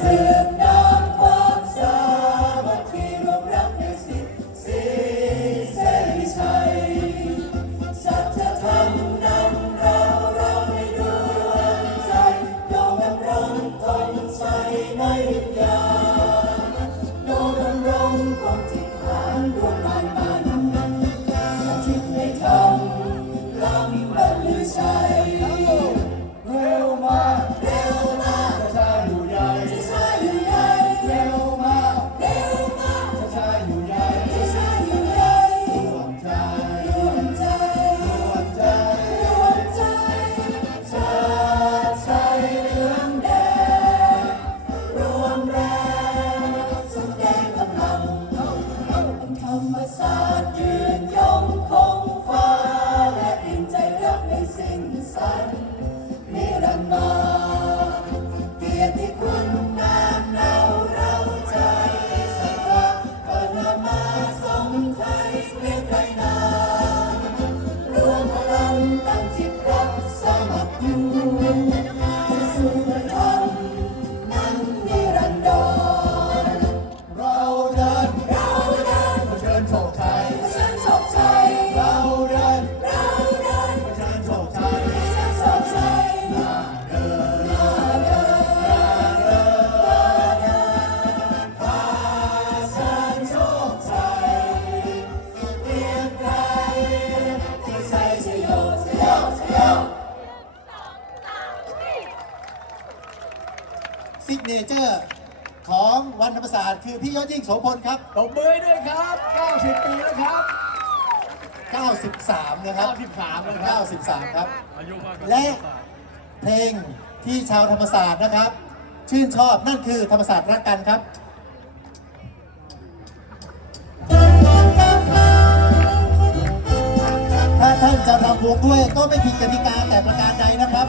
blessed. ซิกเนเจอร์ของวันธรรมศาสตร์คือพี่ยอดยิ่งโสพลครับ ตบมือด้วยครับ 90 ปีแล้วครับ 93 นะครับ 93แล้วครับ93 ครับและเพลงที่ชาวธรรมศาสตร์นะครับ ชื่นชอบนั่นคือธรรมศาสตร์รักกันครับถ้าท่านจะทำวงด้วยก็ไม่ผิดกติกาแต่ประการใดนะครับ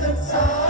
and.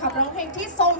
ครับร้องเพลงที่ทรง